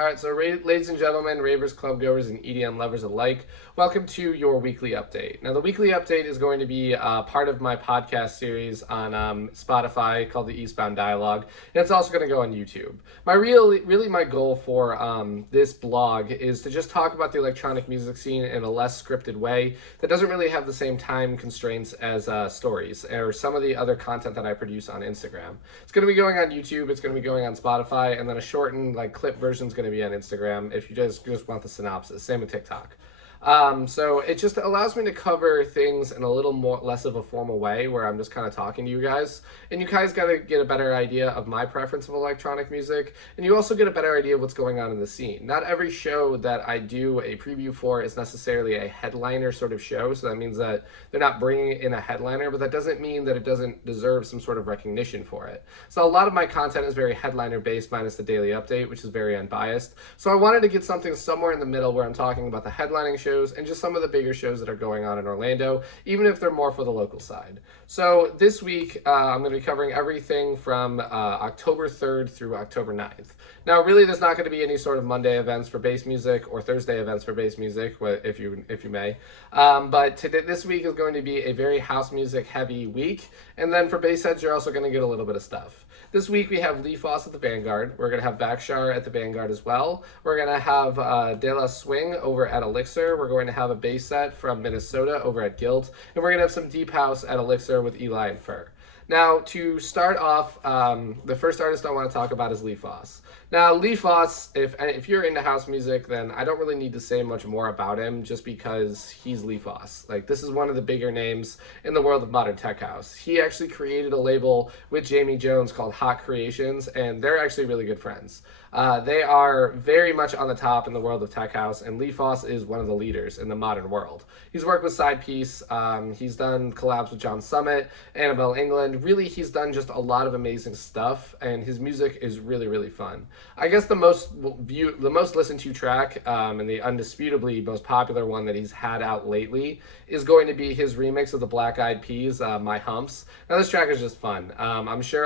All right, so ladies and gentlemen, ravers, club goers, and EDM lovers alike, welcome to your weekly update. Now, the weekly update is going to be part of my podcast series on Spotify called the Eastbound Dialogue, and it's also going to go on YouTube. My goal for this blog is to just talk about the electronic music scene in a less scripted way that doesn't really have the same time constraints as stories or some of the other content that I produce on Instagram. It's going to be going on YouTube, it's going to be going on Spotify, and then a shortened clip version is going to be on Instagram if you just want the synopsis. Same with TikTok. So it just allows me to cover things in a little less of a formal way where I'm just kind of talking to you guys, and you guys got to get a better idea of my preference of electronic music, and you also get a better idea of what's going on in the scene. Not every show that I do a preview for is necessarily a headliner sort of show, so that means that they're not bringing in a headliner, but that doesn't mean that it doesn't deserve some sort of recognition for it. So a lot of my content is very headliner based minus the daily update, which is very unbiased. So I wanted to get something somewhere in the middle where I'm talking about the headlining shows and just some of the bigger shows that are going on in Orlando, even if they're more for the local side. So this week, I'm going to be covering everything from October 3rd through October 9th. Now, really, there's not going to be any sort of Monday events for bass music or Thursday events for bass music, if you may. But this week is going to be a very house music heavy week, and then for bass heads, you're also going to get a little bit of stuff. This week we have Eli Fur at the Vanguard. We're going to have Bhaksar at the Vanguard as well. We're going to have De La Swing over at Elixir. We're going to have a bass set from Minnesota over at Guild. And we're going to have some deep house at Elixir with Eli and Fur. Now, to start off, the first artist I want to talk about is Eli Fur. Now, Eli Fur, if you're into house music, then I don't really need to say much more about him just because he's Eli Fur. This is one of the bigger names in the world of modern tech house. He actually created a label with Jamie Jones called Hot Creations, and they're actually really good friends. They are very much on the top in the world of tech house, and Eli Fur is one of the leaders in the modern world. He's worked with Side Piece, he's done collabs with John Summit, Annabelle England. Really, he's done just a lot of amazing stuff, and his music is really, really fun. I guess the most listened to track, and the undisputably most popular one that he's had out lately is going to be his remix of the Black Eyed Peas, My Humps. Now, this track is just fun. I'm sure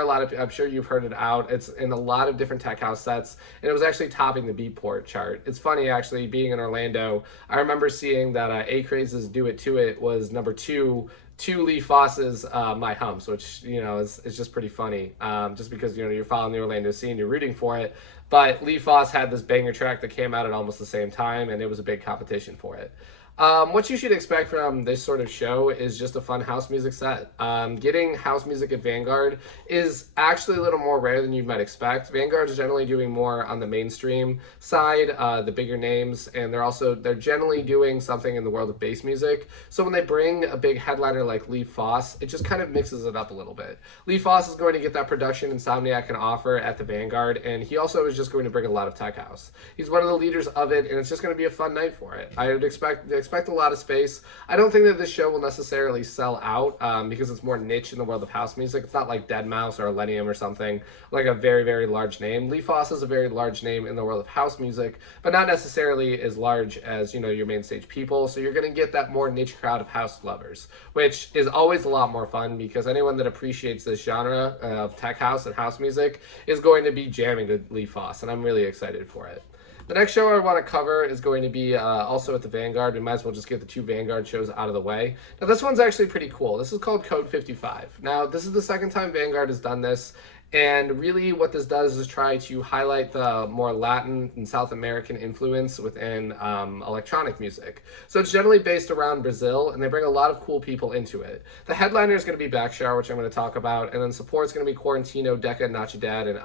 you've heard it out. It's in a lot of different tech house sets, and it was actually topping the Beatport chart. It's funny, actually, being in Orlando, I remember seeing that A-Craze's Do It To It was number 2 to Eli Fur's My Humps, which, is just pretty funny, just because, you're following the Orlando scene, you're rooting for it. But Eli Fur had this banger track that came out at almost the same time, and it was a big competition for it. What you should expect from this sort of show is just a fun house music set. Getting house music at Vanguard is actually a little more rare than you might expect. Vanguard is generally doing more on the mainstream side, the bigger names, and they're generally doing something in the world of bass music. So when they bring a big headliner like Eli Fur, it just kind of mixes it up a little bit. Eli Fur is going to get that production Insomniac can offer at the Vanguard, and he also is just going to bring a lot of tech house. He's one of the leaders of it, and it's just going to be a fun night for it. I would expect a lot of space. I don't think that this show will necessarily sell out because it's more niche in the world of house music. It's not like Deadmau5 or Illenium or something, like a very, very large name. Eli Fur is a very large name in the world of house music, but not necessarily as large as, your main stage people. So you're going to get that more niche crowd of house lovers, which is always a lot more fun because anyone that appreciates this genre of tech house and house music is going to be jamming to Eli Fur, and I'm really excited for it. The next show I want to cover is going to be also at the Vanguard. We might as well just get the 2 Vanguard shows out of the way. Now, this one's actually pretty cool. This is called Code 55. Now, this is the second time Vanguard has done this. And really what this does is try to highlight the more Latin and South American influence within electronic music. So it's generally based around Brazil, and they bring a lot of cool people into it. The headliner is going to be Bhaksar, which I'm going to talk about, and then support is going to be Quarantino, Deca, Nachidad, and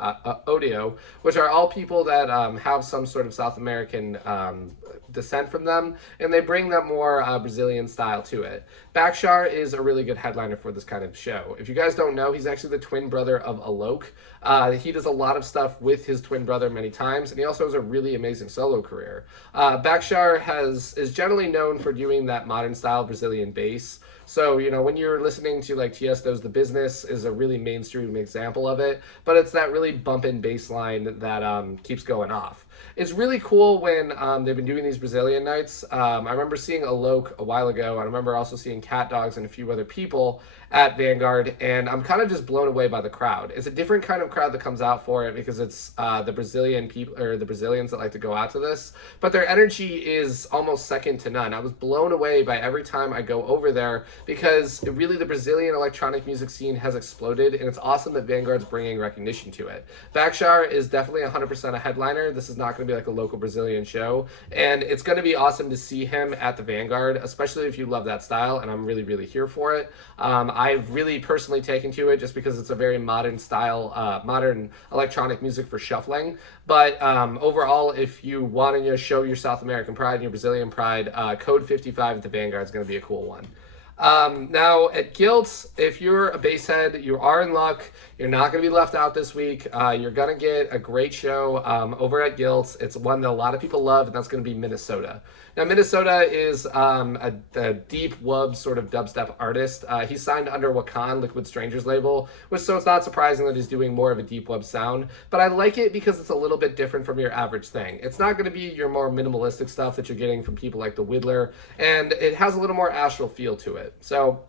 Odio, which are all people that have some sort of South American descent from them, and they bring that more Brazilian style to it. Bhaksar is a really good headliner for this kind of show. If you guys don't know, he's actually the twin brother of Alok. He does a lot of stuff with his twin brother many times, and he also has a really amazing solo career. Bhaksar is generally known for doing that modern style Brazilian bass. So, when you're listening to like Tiesto's The Business is a really mainstream example of it, but it's that really bumping bass line that keeps going off. It's really cool when they've been doing these Brazilian nights. I remember seeing Alok a while ago. I remember also seeing Cat Dogs and a few other people at Vanguard, and I'm kind of just blown away by the crowd. It's a different kind of crowd that comes out for it because it's the Brazilian people or the Brazilians that like to go out to this, but their energy is almost second to none. I was blown away by every time I go over there because really the Brazilian electronic music scene has exploded, and it's awesome that Vanguard's bringing recognition to it. Bhaksar is definitely 100% a headliner. This is not going to be like a local Brazilian show, and it's going to be awesome to see him at the Vanguard, especially if you love that style, and I'm really, really here for it. I've really personally taken to it just because it's a very modern style, modern electronic music for shuffling. But overall, if you want to show your South American pride and your Brazilian pride, Code 55 at the Vanguard is going to be a cool one. Now, at Guilt, if you're a bass head, you are in luck. You're not going to be left out this week. You're going to get a great show over at Guilt. It's one that a lot of people love, and that's going to be Minnesota. Now, Minnesota is a deep wub sort of dubstep artist. He's signed under Wakan, Liquid Strangers label, so it's not surprising that he's doing more of a deep wub sound. But I like it because it's a little bit different from your average thing. It's not going to be your more minimalistic stuff that you're getting from people like the Whittler, and it has a little more astral feel to it. So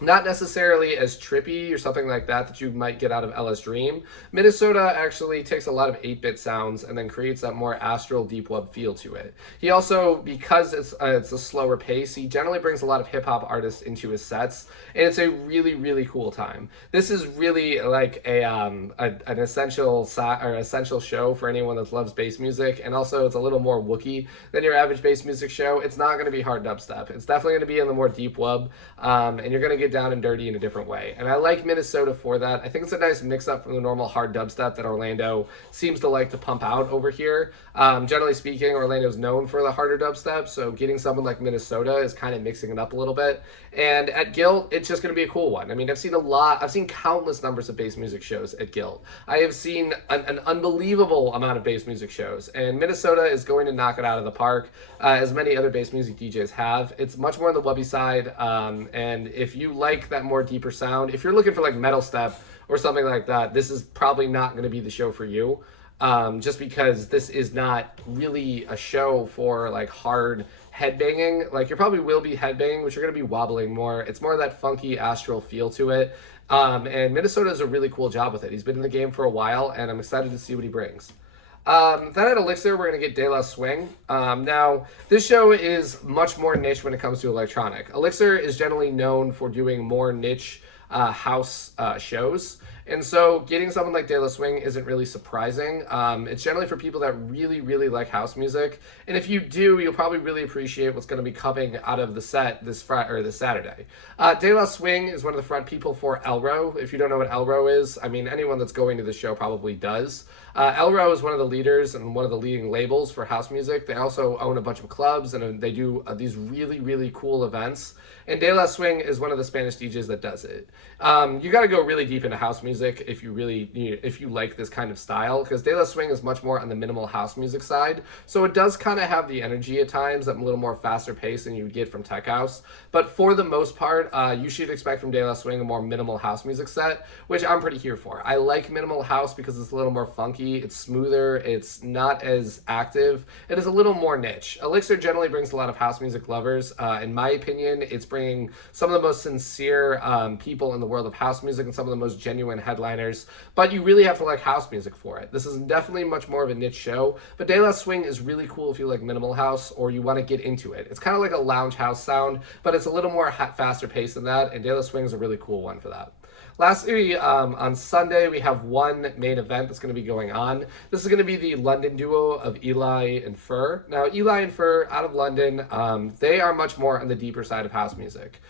not necessarily as trippy or something like that you might get out of LS Dream. Minnesota actually takes a lot of 8-bit sounds and then creates that more astral deep web feel to it. He also, because it's a slower pace, he generally brings a lot of hip-hop artists into his sets, and it's a really, really cool time. This is really like an essential show for anyone that loves bass music, and also it's a little more Wookiee than your average bass music show. It's not going to be hard dubstep. It's definitely going to be in the more deep web, and you're going to get down and dirty in a different way. And I like Minnesota for that. I think it's a nice mix-up from the normal hard dubstep that Orlando seems to like to pump out over here. Generally speaking, Orlando's known for the harder dubstep, so getting someone like Minnesota is kind of mixing it up a little bit. And at Guilt, it's just going to be a cool one. I mean, I've seen countless numbers of bass music shows at Guilt. I have seen an unbelievable amount of bass music shows, and Minnesota is going to knock it out of the park, as many other bass music DJs have. It's much more on the wubby side, and if you like that more deeper sound, if you're looking for like metal step or something like that, this is probably not going to be the show for you. Just because this is not really a show for like hard headbanging. Like, you probably will be headbanging, but you're going to be wobbling more. It's more of that funky astral feel to it. And Minnesota does a really cool job with it. He's been in the game for a while, and I'm excited to see what he brings. Then at Elixir, we're going to get De La Swing. Now, this show is much more niche when it comes to electronic. Elixir is generally known for doing more niche house shows. And so getting someone like De La Swing isn't really surprising. It's generally for people that really, really like house music. And if you do, you'll probably really appreciate what's going to be coming out of the set this Saturday. De La Swing is one of the front people for Elro. If you don't know what Elro is, I mean, anyone that's going to the show probably does. Elro is one of the leaders and one of the leading labels for house music. They also own a bunch of clubs, and they do these really, really cool events. And De La Swing is one of the Spanish DJs that does it. You got to go really deep into house music if you like this kind of style, because De La Swing is much more on the minimal house music side. So it does kind of have the energy at times, that a little more faster pace than you would get from tech house. But for the most part, you should expect from De La Swing a more minimal house music set, which I'm pretty here for. I like minimal house because it's a little more funky, it's smoother, it's not as active, it is a little more niche. Elixir generally brings a lot of house music lovers. In my opinion, it's bringing some of the most sincere people in the world of house music and some of the most genuine headliners, but you really have to like house music for it. This is definitely much more of a niche show, but De La Swing is really cool if you like minimal house or you want to get into it. It's kind of like a lounge house sound, but it's a little more faster paced than that, and De La Swing is a really cool one for that. Lastly, on Sunday, we have one main event that's going to be going on. This is going to be the London duo of Eli and Fur. Now, Eli and Fur, out of London, they are much more on the deeper side of house music.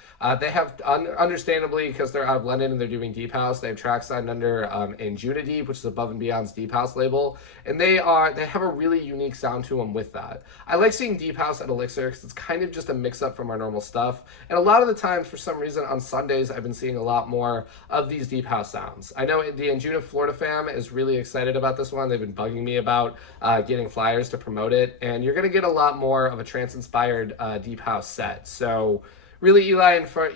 They have, understandably, because they're out of London and they're doing deep house, they have tracks signed under Anjuna Deep, which is Above and Beyond's deep house label, and they have a really unique sound to them with that. I like seeing deep house at Elixir because it's kind of just a mix-up from our normal stuff, and a lot of the times, for some reason, on Sundays, I've been seeing a lot more of these deep house sounds. I know the Anjuna Florida fam is really excited about this one. They've been bugging me about getting flyers to promote it, and you're going to get a lot more of a trance-inspired deep house set. So Really, Eli and Fur,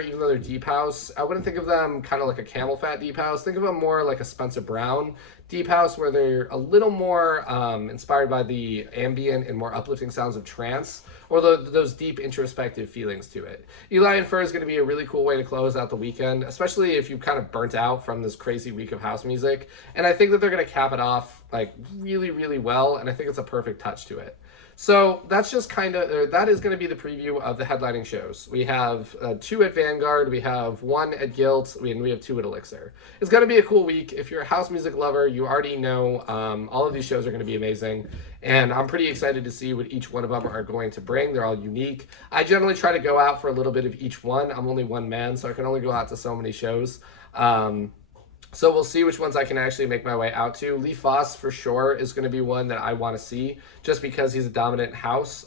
even though they're deep house, I wouldn't think of them kind of like a camel fat deep house. Think of them more like a Spencer Brown deep house, where they're a little more inspired by the ambient and more uplifting sounds of trance, or those deep introspective feelings to it. Eli and Fur is going to be a really cool way to close out the weekend, especially if you've kind of burnt out from this crazy week of house music. And I think that they're going to cap it off like really, really well, and I think it's a perfect touch to it. So that's just that is going to be the preview of the headlining shows. We have 2 at Vanguard, we have 1 at Guilt, and we have 2 at Elixir. It's going to be a cool week. If you're a house music lover, you already know all of these shows are going to be amazing. And I'm pretty excited to see what each one of them are going to bring. They're all unique. I generally try to go out for a little bit of each one. I'm only one man, so I can only go out to so many shows. So we'll see which ones I can actually make my way out to. Lee Foss, for sure, is going to be one that I want to see, just because he's a dominant house.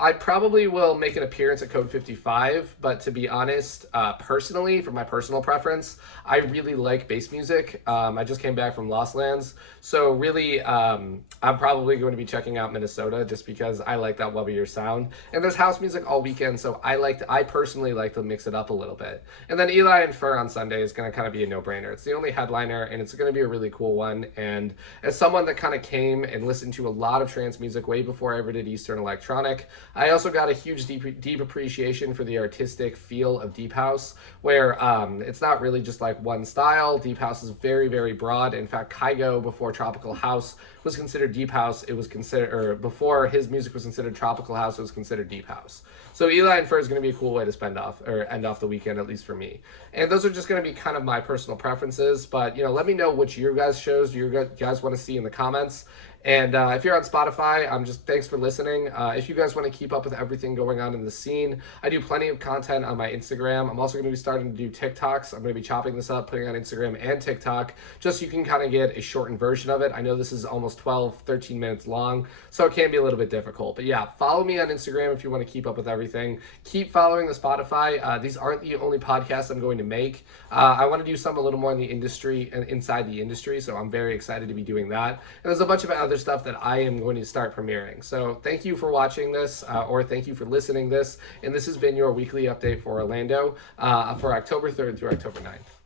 I probably will make an appearance at Code 55, but to be honest, personally, for my personal preference, I really like bass music. I just came back from Lost Lands, so really, I'm probably going to be checking out Minnesota, just because I like that wubbier sound. And there's house music all weekend, so I personally like to mix it up a little bit. And then Eli and Fur on Sunday is going to kind of be a no-brainer. It's the only headliner, and it's going to be a really cool one. And as someone that kind of came and listened to a lot of trance music way before I ever did Eastern Electronic, I also got a huge deep appreciation for the artistic feel of deep house, where it's not really just like one style. Deep house is very, very broad. In fact, Kygo, before Tropical House was considered deep house, it was considered, or before his music was considered tropical house, it was considered deep house. So Eli and Fur is going to be a cool way to end off the weekend, at least for me. And those are just going to be kind of my personal preferences. But let me know which your guys' shows you guys want to see in the comments. And if you're on Spotify, thanks for listening. If you guys want to keep up with everything going on in the scene, I do plenty of content on my Instagram. I'm also going to be starting to do TikToks. I'm going to be chopping this up, putting it on Instagram and TikTok, just so you can kind of get a shortened version of it. I know this is almost 12, 13 minutes long, so it can be a little bit difficult. But yeah, follow me on Instagram if you want to keep up with everything. Keep following the Spotify. These aren't the only podcasts I'm going to make. I want to do some a little more in the industry and inside the industry, so I'm very excited to be doing that. And there's a bunch of other stuff that I am going to start premiering. So thank you for watching this, or thank you for listening this. And this has been your weekly update for Orlando for October 3rd through October 9th.